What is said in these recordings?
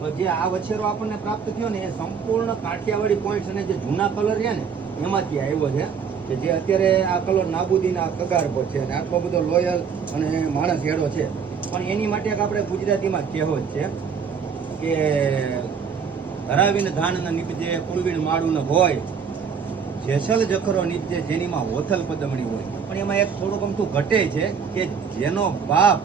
તો જે આ વછેરો આપણને પ્રાપ્ત થયો ને એ સંપૂર્ણ કાઠિયાવાડી પોઈન્ટ્સ અને જે જૂના કલર રહ્યા ને એમાંથી આવ્યો છે કે જે અત્યારે આ કલર નાબૂદીના કગાર પર છે અને આટલો બધો લોયલ અને માણસ હેડો છે. પણ એની માટે એક આપણે ગુજરાતીમાં કહેવત છે કે ધરાવીને ધાન નીપજે કુળવીણ માળું ન હોય, જેસલ જખરો નીપજે જેનીમાં હોથલ પદમણી હોય. પણ એમાં એક થોડુંક અમથું ઘટે છે કે જેનો બાપ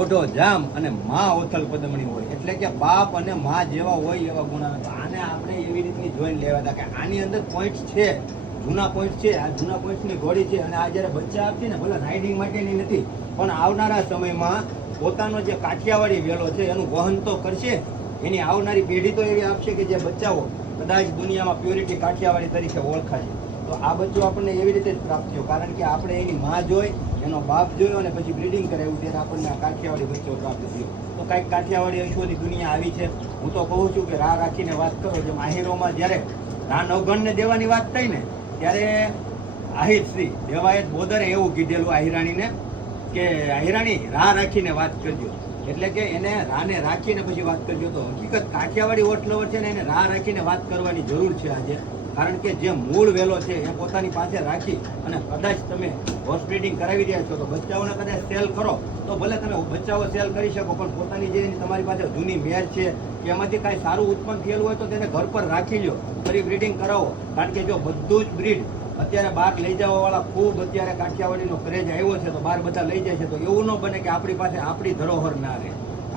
ઓઢો જામ અને માં ઓથલ પદમણી હોય, એટલે કે બાપ અને માં જેવા હોય એવા ગુણ. આને આપણે એવી રીતની જોઈને લેવા હતા કે આની અંદર પોઈન્ટ છે, જૂના પોઈન્ટ છે. આ જૂના પોઈન્ટની ઘોડી છે અને આ જ્યારે બચ્ચા આપશે ને ભલે રાઇડિંગ માટેની નથી પણ આવનારા સમયમાં પોતાનો જે કાઠિયાવાડી વેલો છે એનું વહન તો કરશે. એની આવનારી પેઢી તો એવી આપશે કે જે બચ્ચાઓ કદાચ દુનિયામાં પ્યોરિટી કાઠિયાવાડી તરીકે ઓળખાશે. તો આ બચ્ચો આપણને એવી રીતે જ પ્રાપ્ત થયો કારણ કે આપણે એની માં જોઈ, એનો બાપ જોયો અને પછી બ્રીડિંગ કરાવ્યું ત્યારે આપણને આ કાઠિયાવાડી બચ્ચો પ્રાપ્ત થયો. તો કાંઈક કાઠિયાવાડી અશ્વની દુનિયા આવી છે. હું તો કહું છું કે રાહ રાખીને વાત કરો. જેમ આહિરોમાં જ્યારે રાહ નવગણને દેવાની વાત થઈ ને ત્યારે આહિર શ્રી દેવાયત બોદરે એવું કીધેલું આહિરાણીને કે આહિરાણી રાહ રાખીને વાત કરજો, એટલે કે એને રાહને રાખીને પછી વાત કરજો. તો હકીકત કાઠિયાવાડી હોટ લવર છે ને એને રાહ રાખીને વાત કરવાની જરૂર છે આજે, કારણ કે જે મૂળ વેલો છે એ પોતાની પાસે રાખી અને કદાચ તમે હોર્સ બ્રીડિંગ કરાવી રહ્યા છો તો બચ્ચાઓને કદાચ સેલ કરો તો ભલે તમે બચ્ચાઓ સેલ કરી શકો, પણ પોતાની જે તમારી પાસે જૂની મેર છે કે એમાંથી કાંઈ સારું ઉત્પન્ન થયેલું હોય તો તેને ઘર પર રાખી લો, ફરી બ્રીડિંગ કરાવો. કારણ કે જો બધું જ બ્રીડ અત્યારે બહાર લઈ જવા વાળા ખૂબ અત્યારે કાઠિયાવાડીનો ક્રેઝ આવ્યો છે તો બહાર બધા લઈ જાય છે. તો એવું ન બને કે આપણી પાસે આપણી ધરોહર ના રહે.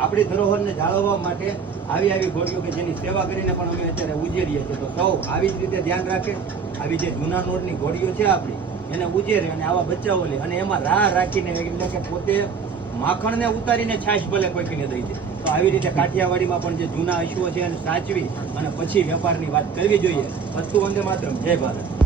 આપણી ધરોહરને જાળવવા માટે આવી ઘોડીઓ કે જેની સેવા કરીને પણ અમે અત્યારે ઉજેરીએ છીએ. તો સૌ આવી જ રીતે ધ્યાન રાખે, આવી જે જૂના નોરની ઘોડીઓ છે આપણી એને ઉજેરે અને આવા બચ્ચાઓ લે અને એમાં રાહ રાખીને એટલે કે પોતે માખણને ઉતારીને છાશ ભલે કોઈકને દઈ દે. તો આવી રીતે કાઠિયાવાડીમાં પણ જે જૂના અશ્વો છે એને સાચવી અને પછી વેપારની વાત કરવી જોઈએ. વસ્તુ વંદે માતરમ. જય ભારત.